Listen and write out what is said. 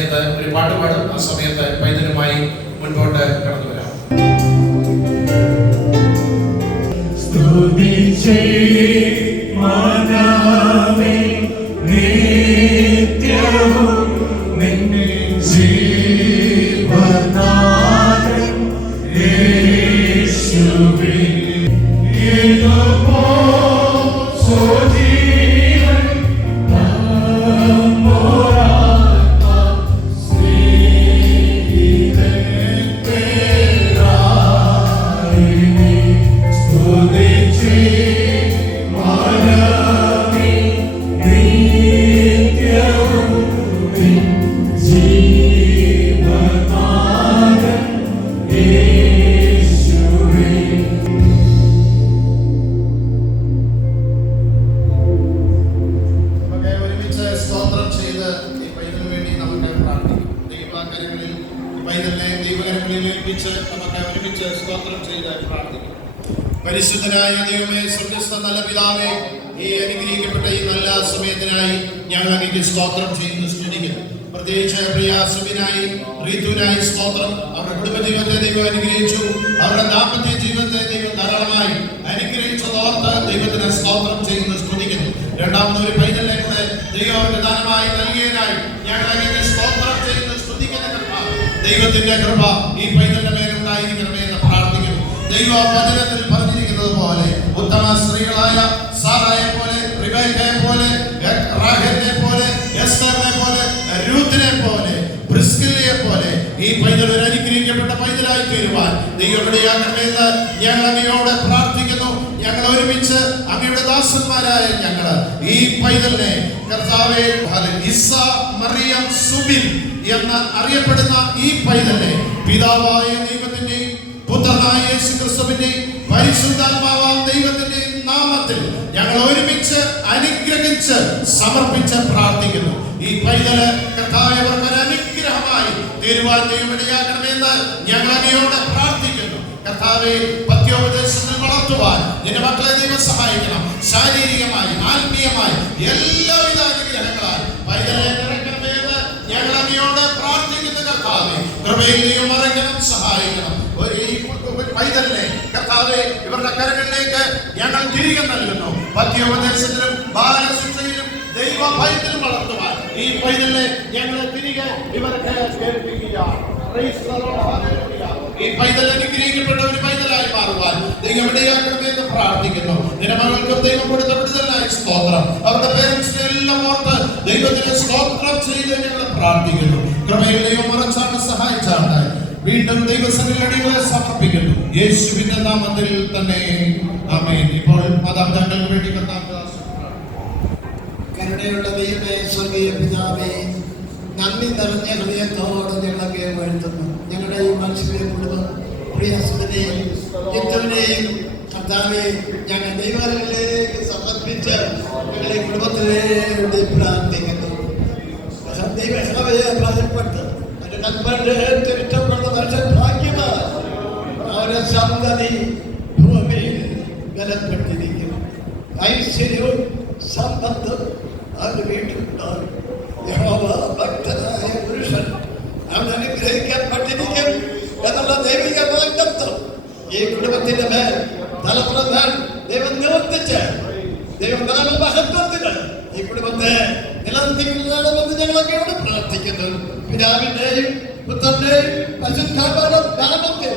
സമയത്ത് ഒരു പാട്ട് പാടും. ആ സമയത്ത് പൈതലുമായി മുൻപോട്ട് കടന്നു വരാം. പരിശുദ്ധനായ ദൈവമേ, സ്വർഗ്ഗസ്ഥ നല്ല പിതാവേ, ഈ അനുഗ്രഹിക്കപ്പെട്ട ഈ നല്ല സമയത്തിനായി ഞങ്ങൾ അങ്ങേക്ക് സ്തോത്രം ചെയ്യുന്നു, സ്തുതിക്കുന്നു. പ്രത്യേകിച്ച് പ്രിയ സുബിനായി റീതുവിനായി സ്തോത്രം. അവരുടെ കുടുംബജീവിതത്തെ ദൈവം അനുഗ്രഹിച്ചു, അവരുടെ ദാമ്പത്യ ജീവിതത്തെ ദൈവം ധാരാളമായി അനുഗ്രഹിച്ചതോർത്ത് ദൈവത്തിന് സ്തോത്രം ചെയ്യുന്നു, സ്തുതിക്കുന്നു. രണ്ടാമത് ഒരു പൈതലിനെ കൂടെ ദൈവം ദാനമായി നൽകിയതിനായി ഞങ്ങൾ അങ്ങേക്ക് സ്തോത്രം ചെയ്യുന്നു, സ്തുതിക്കുന്ന ദൈവത്തിന്റെ കൃപ ഈ പൈതലിന്റെ മേലുണ്ടായിരിക്കണമേ എന്ന് പ്രാർത്ഥിക്കുന്നു. ദൈവ വചനത്തിൽ പറഞ്ഞിരിക്കുന്നത് പോലെ ഉത്തമ സ്ത്രീകളായ സാറായെ പോലെ, റിബേക്കയെ പോലെ, റാഹേലിനെ പോലെ, എസ്തറിനെ പോലെ, രൂത്തിനെ പോലെ, പ്രിസ്കില്ലയെ പോലെ ഈ പൈതൽ ഒരു അനുഗ്രഹിക്കപ്പെട്ട പൈതലായി തീരുവാൻ ദൈവമിടയാക്കണമെന്ന് ഞങ്ങൾ അങ്ങയോട് പ്രാർത്ഥിക്കുന്നു. ഞങ്ങൾ ഒരുമിച്ച് അങ്ങയുടെ ദാസന്മാരായ ഞങ്ങള് ഈ പൈതലിനെ കർത്താവേ, ഇസ മറിയം സുബിൻ എന്ന് അറിയപ്പെടുന്ന ഈ പൈതലിനെ പിതാവായ ദൈവത്തിന്റെയും പുത്രനായ യേശുക്രിസ്തുവിന്റെയും പരിശുദ്ധാത്മാവായ ദൈവത്തിന്റെയും നാമത്തിൽ ഞങ്ങൾ ഒരുമിച്ച് അനുഗ്രഹിച്ച് സമർപ്പിച്ച് പ്രാർത്ഥിക്കുന്നു. ഈ പൈതല് കർത്താവർക്ക് ഒരു അനുഗ്രഹമായി തീരുവാൻ ദൈവമിടയാക്കണമെന്ന് ഞങ്ങൾ അങ്ങയോട് പ്രാർത്ഥിക്കുന്നു. കർത്താവെ, പത്യോപദേശത്തിൽ വളർത്തുവാൻ നിന്റെ മക്കളെ ദൈവം സഹായിക്കണം. ശാരീരികമായി, ആത്മീയമായി എല്ലാവിധ അനുഗ്രഹങ്ങളാൽ പൈതലെ നിറയ്ക്കണമെന്ന് ഞങ്ങൾ അങ്ങയോട് പ്രാർത്ഥിക്കുന്നു. കർത്താവെ, കൃപയിൽ ദൈവം മറയ്ക്കണം, സഹായിക്കണം. പൈതലിനെ കർത്താവെ ഇവരുടെ കരങ്ങളിലേക്ക് ഞങ്ങൾ തിരികെ നൽകുന്നു. പത്യോപദേശത്തിലും ബാലശിക്ഷയിലും ദൈവ ഭയത്തിലും വളർത്തുവാൻ ഈ പൈതലിനെ ഞങ്ങൾ തിരികെ ഇവർക്ക് കേൾപ്പിക്കുക. ഈ പൈതൽ അനുഗ്രഹിക്കപ്പെട്ട ഒരു പൈതലായി മാറുവാൻ ദൈവം ഇടയാക്കണമെന്ന് പ്രാർത്ഥിക്കുന്നു. നിന്റെ മകൾക്കും ദൈവം കൊടുത്ത വിടുതലായി സ്തോത്രം. അവരുടെ പേരൻസിനെ എല്ലാം ഓർത്ത് ദൈവത്തിന് സ്തോത്രം ചെയ്ത് ഞങ്ങൾ പ്രാർത്ഥിക്കുന്നു. കൃപയിൽ ദൈവം മറച്ചാണ്, സഹായിച്ചാണ്. വീണ്ടും ദൈവസന്നിധികളെ സമർപ്പിക്കുന്നു യേശുവിന്റെ നാമത്തിൽ തന്നെ, ആമേൻ. ഇപ്പോൾ മാതാപിതാക്കൾക്ക് വേണ്ടി കരുണയുള്ള ദൈവമേ, സ്വർഗീയ പിതാവേ, നന്ദി നിറഞ്ഞ ഹൃദയത്തോടെ ഞങ്ങളൊക്കെ വാഴ്ത്തുന്നു. ഞങ്ങളുടെ ഈ മനുഷ്യരെ മുഴുവൻ പ്രിയസുവിനെയും യുദ്ധവിനെയും കർത്താവെ ഞങ്ങൾ ദൈവങ്ങളിലേക്ക് സമർപ്പിച്ച് ഞങ്ങളുടെ കുടുംബത്തിലെ വേണ്ടി പ്രാർത്ഥിക്കുന്നു. ദൈവസഭയെ ഭയപ്പെട്ട് ഇഷ്ടപ്പെടുന്ന മനുഷ്യൻ ഭാഗ്യമാണ്. അവരുടെ സന്തതി ഭൂമിയിൽ ബലപ്പെട്ടിരിക്കും. ഐശ്വര്യവും സമ്പത്തും അവരുടെ വീട്ടിലുണ്ടാകും. ഭക്തനായ പുരുഷൻ അവൻ അനുഗ്രഹിക്കപ്പെട്ടിരിക്കും എന്നുള്ള ദൈവിക വാഗ്ദത്തം ഈ കുടുംബത്തിന്റെ മേൽ, തലമുറ മേൽ ദൈവം നിവർത്തിച്ച് ദൈവം മഹത്വത്തിന് ഈ കുടുംബത്തെ നിലനിർത്തിക്കുന്നതാണെന്ന് ഞങ്ങളൊക്കെ പ്രാർത്ഥിക്കുന്നു. പിതാവിന്റെയും പുത്രന്റെയും പരിശുദ്ധാത്മാവിന്റെ നാമത്തിൽ